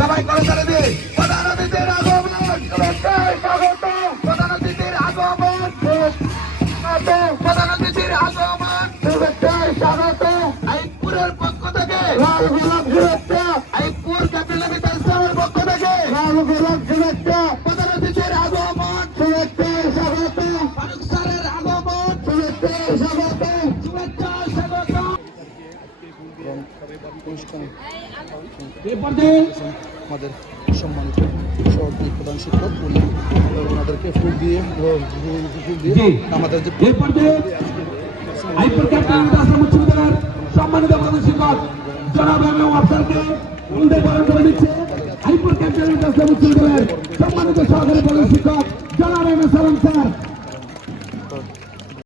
সবাই করতালি দিয়ে প্রধান অতিথির আগমন শুভেচ্ছায় স্বাগত। প্রধান অতিথির আগমন প্রধান অতিথির আগমন শুভেচ্ছায় স্বাগত। আইপুরের পক্ষ থেকে লাল গোলাপ শুভেচ্ছা। আইপুর ক্যাপিটাল ইসলামের পক্ষ থেকে লাল গোলাপ শুভেচ্ছা। প্রধান অতিথির আগমন শুভেচ্ছায় স্বাগত। ফারুক স্যারের আগমন শুভেচ্ছায় স্বাগত। শুভেচ্ছা স্বাগত। অনুষ্ঠান এ পর্যায়ে আমাদের সম্মানিত সহযোগী প্রধান শিক্ষক উনি ওনাদেরকে ফুল দিয়ে আমাদের যে এ পর্যায়ে আইপুর ক্যাপিটাল ইসলাম উচ্চ বিদ্যালয়ের সম্মানিত প্রধান শিক্ষক জনাব এম আফসারকে ফুল দিয়ে বরণ করে দিচ্ছে। আইপুর ক্যাপিটাল ইসলাম উচ্চ বিদ্যালয়ের সম্মানিত সহকারী প্রধান শিক্ষক জনাব এম সালাম স্যার